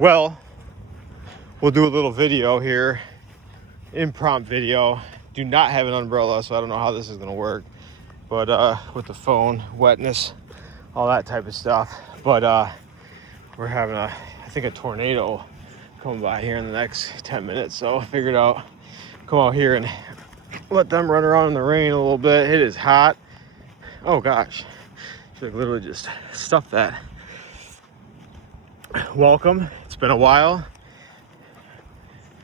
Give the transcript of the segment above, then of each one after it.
Well, we'll do a little video here, impromptu video. Do not have an umbrella, so I don't know how this is gonna work. But with the phone, wetness, all that type of stuff. But we're having I think a tornado coming by here in the next 10 minutes. So I figured out, come out here and let them run around in the rain a little bit. It is hot. Oh gosh, should literally just stuff that. Welcome, it's been a while.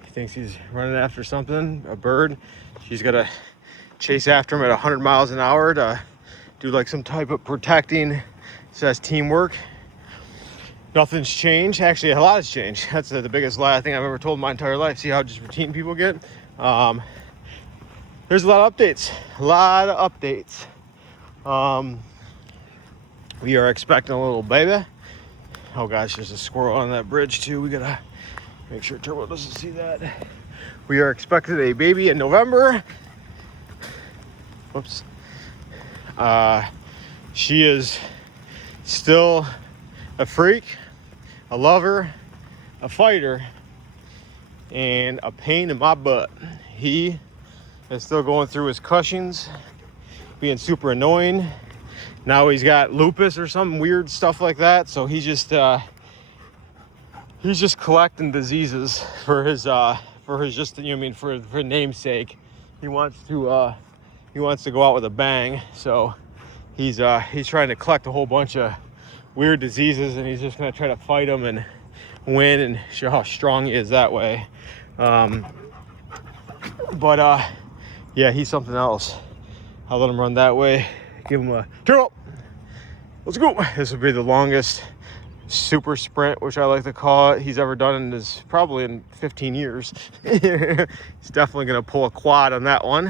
He thinks he's running after something, a bird. She's gotta chase after him at 100 miles an hour to do like some type of protecting. It says teamwork. Nothing's changed. Actually, a lot has changed. That's the biggest lie I think I've ever told in my entire life. See how just routine people get? There's a lot of updates. We are expecting a little baby. Oh gosh, there's a squirrel on that bridge too. We gotta make sure Turbo doesn't see that. We are expecting a baby in November. Whoops. She is still a freak, a lover, a fighter, and a pain in my butt. He is still going through his cushings, being super annoying. Now he's got lupus or some weird stuff like that. So he's just collecting diseases for his just, you know what I mean, for namesake. He wants to go out with a bang. So he's trying to collect a whole bunch of weird diseases, and he's just gonna try to fight them and win and show how strong he is that way. Yeah, he's something else. I'll let him run that way. Give him a turn. Let's go. This will be the longest super sprint, which I like to call it, he's ever done in his probably in 15 years. He's definitely gonna pull a quad on that one.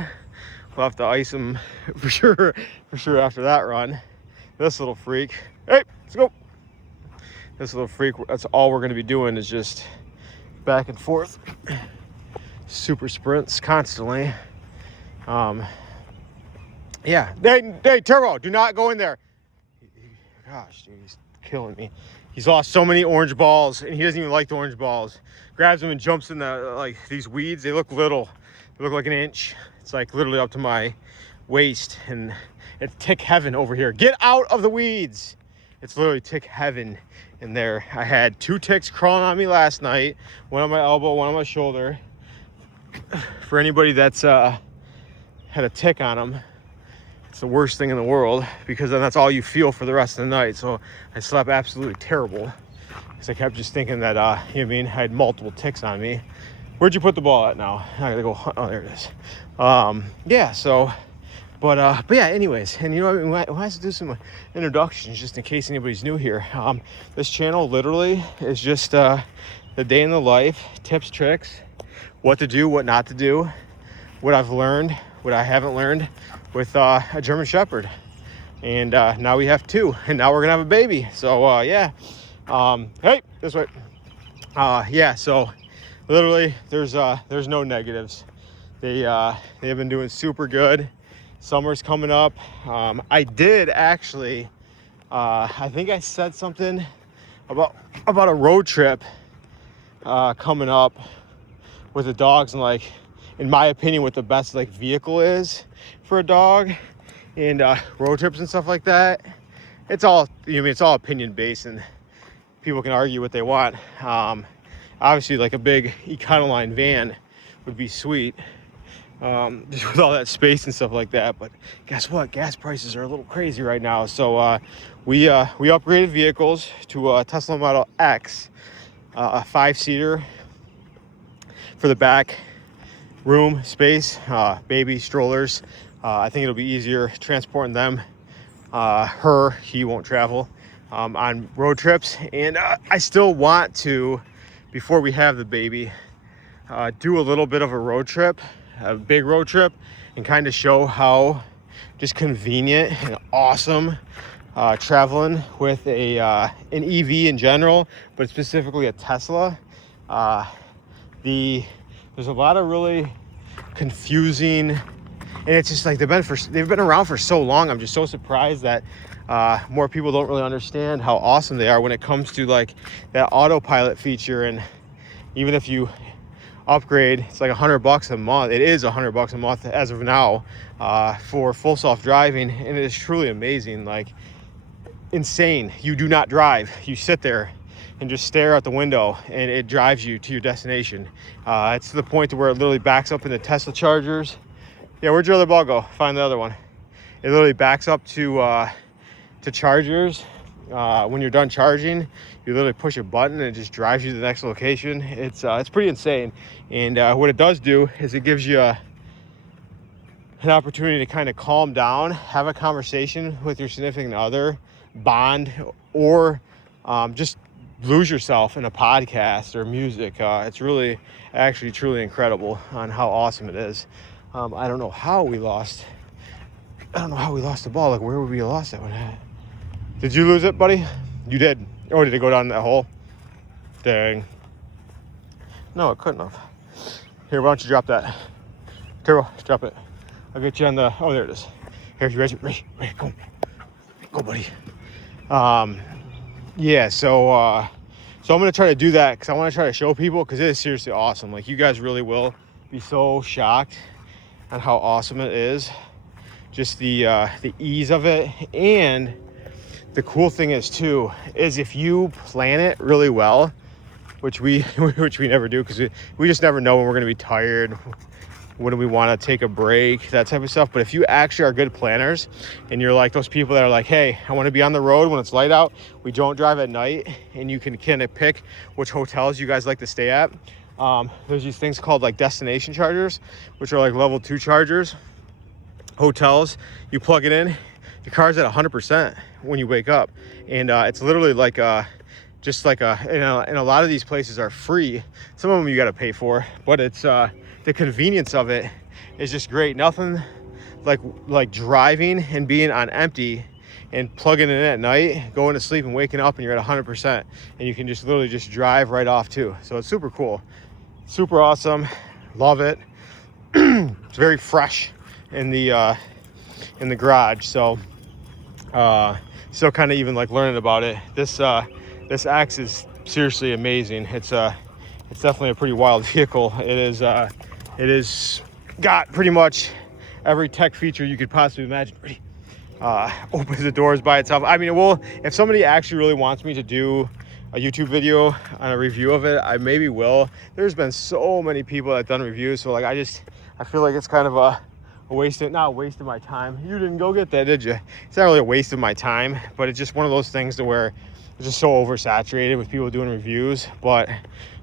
We'll have to ice him for sure after that run. This little freak, hey, let's go. This little freak, that's all we're gonna be doing is just back and forth, super sprints constantly. Yeah, hey, Turbo, do not go in there. Gosh, dude, he's killing me. He's lost so many orange balls, and he doesn't even like the orange balls. Grabs them and jumps in the, like, these weeds. They look little. They look like an inch. It's like literally up to my waist, and it's tick heaven over here. Get out of the weeds. It's literally tick heaven in there. I had 2 ticks crawling on me last night. One on my elbow, one on my shoulder. For anybody that's had a tick on them, it's the worst thing in the world, because then that's all you feel for the rest of the night. So I slept absolutely terrible because I kept just thinking that, you know what I mean, I had multiple ticks on me. Where'd you put the ball at now? I gotta go, oh, there it is. Yeah, so, but yeah, anyways, and you know what, I have to do some introductions just in case anybody's new here. This channel literally is just the day in the life, tips, tricks, what to do, what not to do, what I've learned, what I haven't learned with a German Shepherd. And now we have 2, and now we're gonna have a baby. So yeah, hey, this way. Yeah, so literally there's no negatives. They have been doing super good. Summer's coming up. I did actually, I think I said something about a road trip coming up with the dogs, and like, in my opinion, what the best like vehicle is for a dog and road trips and stuff like that. It's all, you know, I mean, it's all opinion based, and people can argue what they want. Obviously, like a big Econoline van would be sweet, just with all that space and stuff like that. But guess what? Gas prices are a little crazy right now. So we upgraded vehicles to a Tesla Model X, a 5-seater for the back room space, baby strollers. I think it'll be easier transporting them. He won't travel on road trips. And I still want to, before we have the baby, do a little bit of a road trip, a big road trip, and kind of show how just convenient and awesome traveling with an EV in general, but specifically a Tesla. There's a lot of really confusing, and it's just like they've been around for so long. I'm just so surprised that More people don't really understand how awesome they are when it comes to like that autopilot feature. And even if you upgrade, it's like $100 a month. It is $100 a month as of now, for full self-driving, and it is truly amazing. Like, insane. You do not drive. You sit there and just stare out the window, and it drives you to your destination. It's to the point to where it literally backs up into Tesla chargers. Yeah, where'd your other ball go? Find the other one. It literally backs up to chargers. When you're done charging, you literally push a button and it just drives you to the next location. It's pretty insane. And what it does do is it gives you an opportunity to kind of calm down, have a conversation with your significant other, bond, or just lose yourself in a podcast or music. It's really actually truly incredible on how awesome it is. I don't know how we lost the ball. Like, where would we have lost that one at? Did you lose it, buddy? You did. Oh, did it go down that hole? Dang. No, it couldn't have. Here, why don't you drop that? Turbo, drop it. I'll get you on the, oh, there it is. Here, you ready? Ready, go. Go, buddy. Yeah, so I'm going to try to do that because I want to try to show people, because it is seriously awesome. Like, you guys really will be so shocked on how awesome it is. Just the ease of it. And the cool thing is too, is if you plan it really well, which we never do, because we just never know when we're going to be tired, when we want to take a break, that type of stuff. But if you actually are good planners, and you're like those people that are like, hey, I want to be on the road when it's light out, we don't drive at night, and you can kind of pick which hotels you guys like to stay at. There's these things called like destination chargers, which are like level 2 chargers, hotels. You plug it in, your car's at 100% when you wake up, and it's literally like just like and a lot of these places are free. Some of them you got to pay for, but it's the convenience of it is just great. Nothing like driving and being on empty and plugging it in at night, going to sleep and waking up and you're at 100%, and you can just literally just drive right off too. So it's super cool, super awesome, love it. It's very fresh in the garage. So still kind of even like learning about it. This X is seriously amazing. It's definitely a pretty wild vehicle. It is got pretty much every tech feature you could possibly imagine. Opens the doors by itself. I mean, it will, if somebody actually really wants me to do a YouTube video on a review of it, I maybe will. There's been so many people that have done reviews, so like I feel like it's kind of not a waste of my time. You didn't go get that, did you? It's not really a waste of my time, but it's just one of those things to where it's just so oversaturated with people doing reviews. But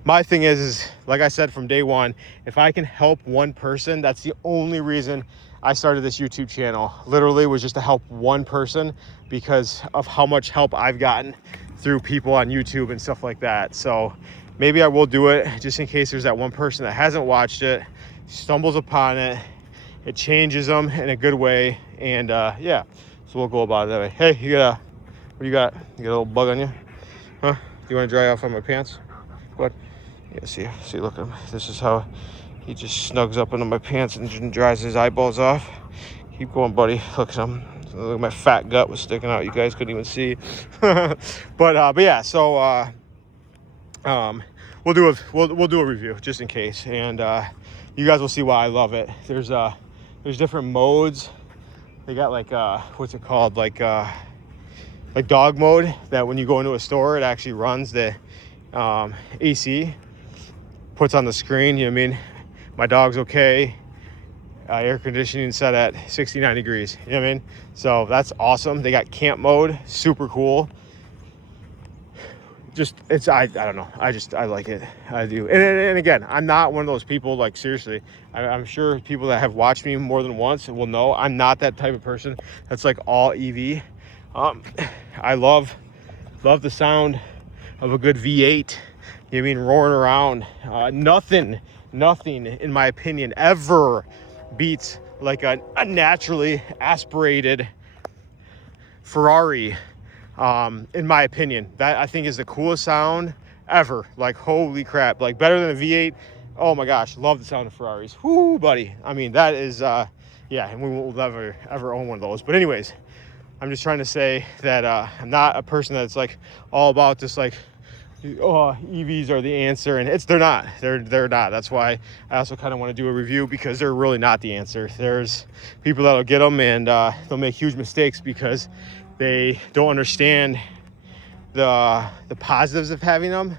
my thing is like I said from day one, if I can help one person, that's the only reason I started this YouTube channel. Literally was just to help one person, because of how much help I've gotten through people on YouTube and stuff like that. So maybe I will do it just in case there's that one person that hasn't watched it, stumbles upon it, it changes them in a good way. And yeah, so we'll go about it that way. Hey, what do you got? You got a little bug on you? Huh? Do you want to dry off on my pants? What? Yeah, see, look at him. This is how he just snugs up into my pants and dries his eyeballs off. Keep going, buddy. Look at him. Look, my fat gut was sticking out. You guys couldn't even see. but yeah, so we'll do a review just in case, and you guys will see why I love it. There's different modes. They got like what's it called, like dog mode, that when you go into a store, it actually runs the AC, puts on the screen, you know what I mean? My dog's okay. Air conditioning set at 69 degrees, you know what I mean? So that's awesome. They got camp mode, super cool. Just, I don't know. I like it. I do. And again, I'm not one of those people, like, seriously, I'm sure people that have watched me more than once will know I'm not that type of person that's like all EV. I love the sound of a good V8, you know what I mean, roaring around. Nothing in my opinion ever beats like a naturally aspirated Ferrari, in my opinion. That I think is the coolest sound ever. Like, holy crap, like better than a V8. Oh my gosh, love the sound of Ferraris. Whoo, buddy. I mean, that is yeah, and we will never ever own one of those. But anyways, I'm just trying to say that I'm not a person that's like all about this like, oh, EVs are the answer, and they're not. They're not. That's why I also kind of want to do a review, because they're really not the answer. There's people that'll get them and they'll make huge mistakes because they don't understand the positives of having them,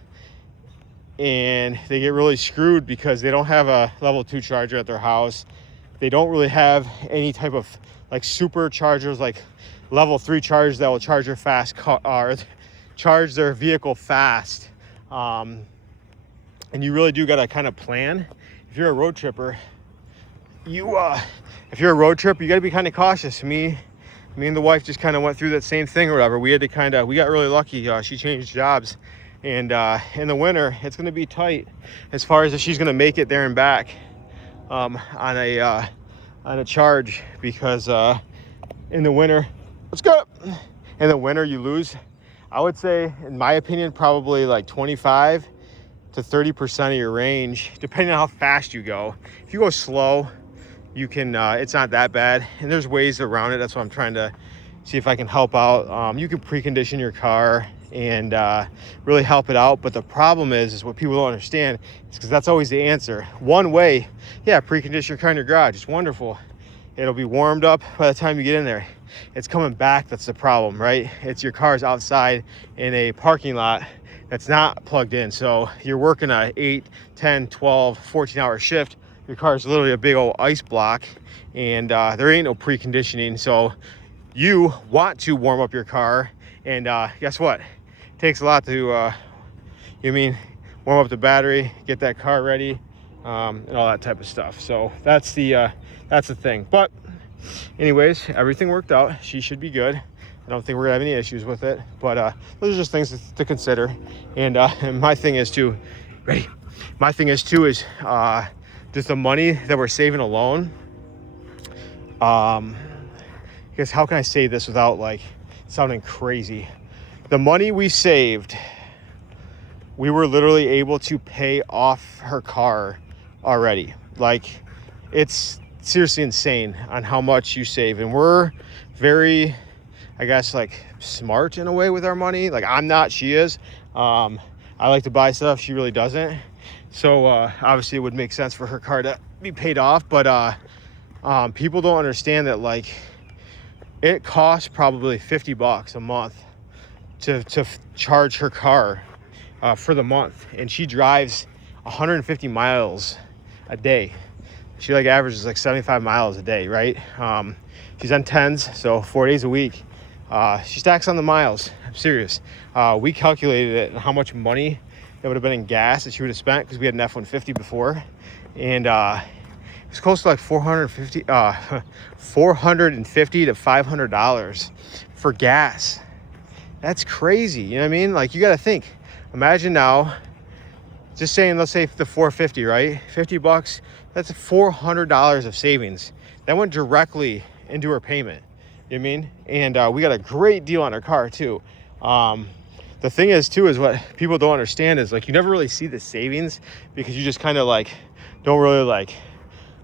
and they get really screwed because they don't have a level 2 charger at their house. They don't really have any type of like superchargers, like level 3 chargers that will charge your fast car, or charge their vehicle fast. And you really do got to kind of plan. If you're a road tripper, if you're a road trip, you got to be kind of cautious. Me and the wife just kind of went through that same thing or whatever. We had to we got really lucky. She changed jobs, and in the winter it's going to be tight as far as if she's going to make it there and back on a charge, because in the winter, let's go. In the winter you lose, I would say, in my opinion, probably like 25 to 30% of your range, depending on how fast you go. If you go slow, you can, it's not that bad, and there's ways around it. That's what I'm trying to see if I can help out. You can precondition your car and really help it out, but the problem is what people don't understand is, because that's always the answer. One way, yeah, precondition your car in your garage, it's wonderful. It'll be warmed up by the time you get in there. It's coming back that's the problem, right? It's your car's outside in a parking lot that's not plugged in. So you're working a 8, 10, 12, 14-hour shift. Your car is literally a big old ice block, and there ain't no preconditioning. So you want to warm up your car, and guess what? It takes a lot to, warm up the battery, get that car ready, and all that type of stuff. So that's the thing. But anyways, everything worked out. She should be good. I don't think we're gonna have any issues with it, but those are just things to consider. And my thing is too, is just the money that we're saving alone. Because how can I say this without like sounding crazy? The money we saved, we were literally able to pay off her car already. Like, it's seriously insane on how much you save. And we're very, I guess, like smart in a way with our money. Like, I'm not, she is. I like to buy stuff, she really doesn't. So obviously it would make sense for her car to be paid off, but people don't understand that, like, it costs probably $50 a month to charge her car for the month, and she drives 150 miles a day. She like averages like 75 miles a day, right? She's on 10s, so 4 days a week. She stacks on the miles. I'm serious. We calculated it and how much money that would have been in gas that she would have spent, because we had an F-150 before, and it was close to like $450 to $500 for gas. That's crazy. You know what I mean? Like, you got to think. Imagine now, just saying, let's say the $450, right? $50. That's $400 of savings that went directly into her payment. You know what I mean? And we got a great deal on her car too. The thing is too, is what people don't understand is, like, you never really see the savings, because you just kind of like don't really like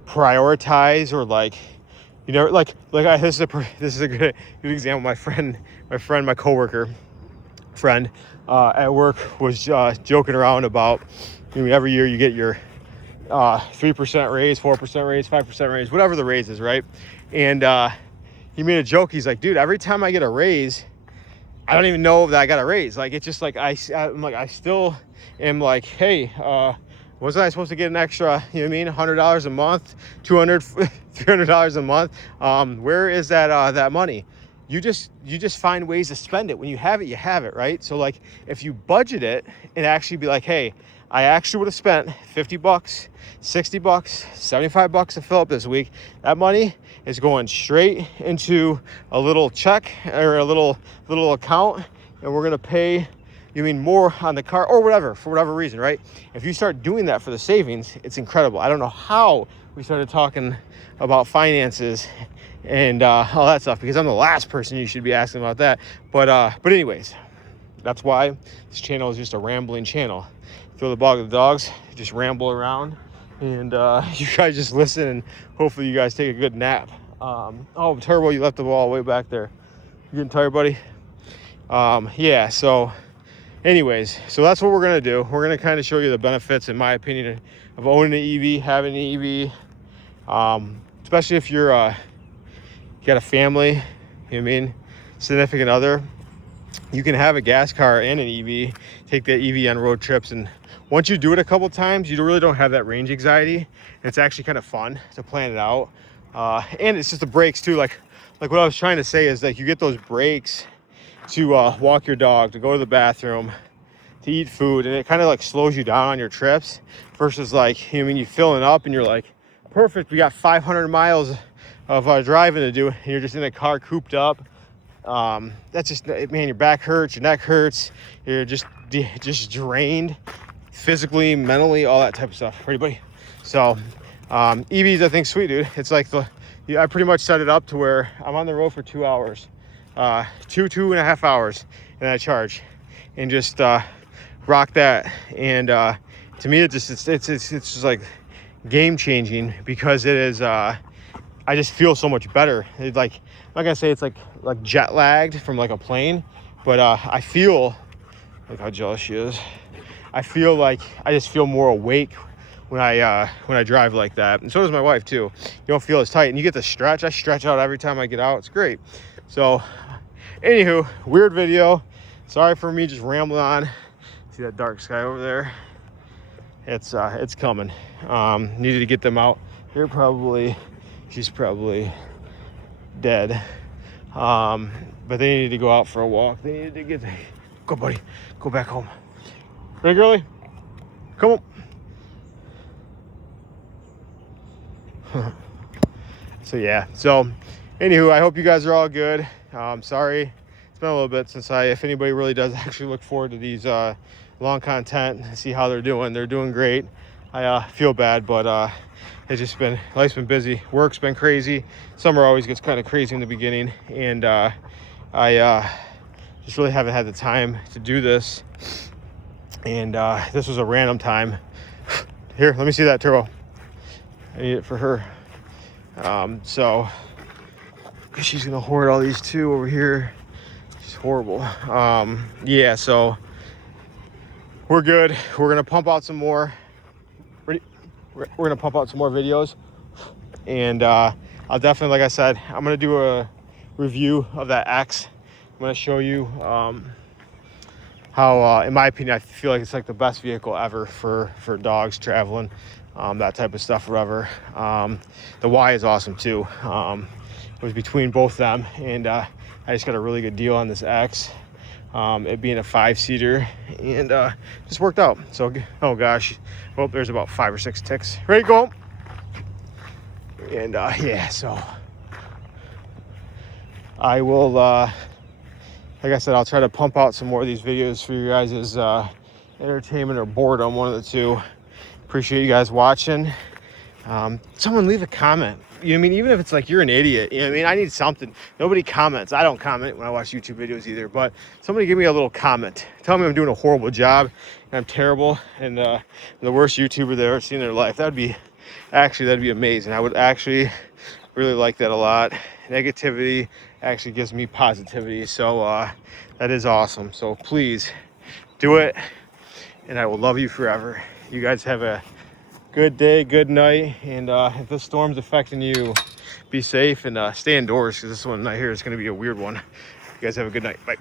prioritize, or like, you know, this is a good example. My coworker friend at work was joking around about, you know, every year you get your 3% raise, 4% raise, 5% raise, whatever the raise is, right? And he made a joke. He's like, dude, every time I get a raise, I don't even know that I got a raise. Like, it's just like I'm like, I still am like, hey, wasn't I supposed to get an extra, you know what I mean, $100 a month, $200, $300 a month? Where is that money? You just find ways to spend it. When you have it, you have it, right? So like, if you budget it and actually be like, hey, I actually would have spent $50, $60, $75 to fill up this week. That money is going straight into a little check or a little account, and we're gonna pay, you mean, more on the car or whatever, for whatever reason, right? If you start doing that for the savings, it's incredible. I don't know how we started talking about finances and all that stuff, because I'm the last person you should be asking about that. But anyways, that's why this channel is just a rambling channel. Throw the ball to the dogs, just ramble around, and you guys just listen, and hopefully you guys take a good nap. Oh, Turbo, you left the ball way back there. You getting tired, buddy? Yeah, so anyways, so that's what we're gonna do. We're gonna kind of show you the benefits, in my opinion, of owning an EV, having an EV, especially if you're you got a family, you know what I mean, significant other. You can have a gas car and an EV, take that EV on road trips, and once you do it a couple times, you really don't have that range anxiety, and it's actually kind of fun to plan it out. And it's just the brakes too, like what I was trying to say is, like, you get those brakes to walk your dog, to go to the bathroom, to eat food, and it kind of like slows you down on your trips versus, like, you know what I mean, you filling up and you're like, perfect, we got 500 miles of driving to do, and you're just in a car cooped up. That's just, man, your back hurts, your neck hurts, you're just drained physically, mentally, all that type of stuff. Ready, buddy? So EVs, I think, sweet, dude. It's like I pretty much set it up to where I'm on the road for 2 hours, 2.5 hours, and I charge and just rock that. And to me, it's just like game changing, because it is I just feel so much better. It's like, I'm not gonna say it's like jet lagged from like a plane, but I feel, look how jealous she is, I feel like I just feel more awake when I drive like that. And so does my wife too. You don't feel as tight, and you get to stretch. I stretch out every time I get out. It's great. So anywho, weird video, sorry for me just rambling on. See that dark sky over there? It's coming. Needed to get them out. She's probably dead. But they needed to go out for a walk. They needed to go, buddy, go back home. Hey, girly, come on. So yeah, so anywho, I hope you guys are all good. Sorry, it's been a little bit since if anybody really does actually look forward to these long content, see how they're doing great. I feel bad, but it's just been, life's been busy, work's been crazy. Summer always gets kind of crazy in the beginning, and I just really haven't had the time to do this, and this was a random time. Here, let me see that turbo. I need it for her. So she's gonna hoard all these too over here. She's horrible. Yeah, so we're good. We're gonna pump out some more. We're gonna pump out some more videos, and I'll definitely, like I said, I'm gonna do a review of that X. I'm gonna show you how, in my opinion, I feel like it's like the best vehicle ever for dogs traveling, that type of stuff, whatever. The Y is awesome too. It was between both them, and I just got a really good deal on this X, it being a 5-seater, and just worked out. So, oh gosh, well, there's about 5 or 6 ticks. Ready to go home? And yeah, so I will, like I said, I'll try to pump out some more of these videos for you guys' entertainment or boredom, one of the two. Appreciate you guys watching. Someone leave a comment. You know what I mean? Even if it's like you're an idiot, you know what I mean? I need something. Nobody comments. I don't comment when I watch YouTube videos either, but somebody give me a little comment. Tell me I'm doing a horrible job and I'm terrible and the worst YouTuber they've ever seen in their life. That'd be amazing. I would actually really like that a lot. Negativity actually gives me positivity, so that is awesome. So please do it, and I will love you forever. You guys have a good day, good night, and if this storm's affecting you, be safe and stay indoors, because this one right here is going to be a weird one. You guys have a good night. Bye.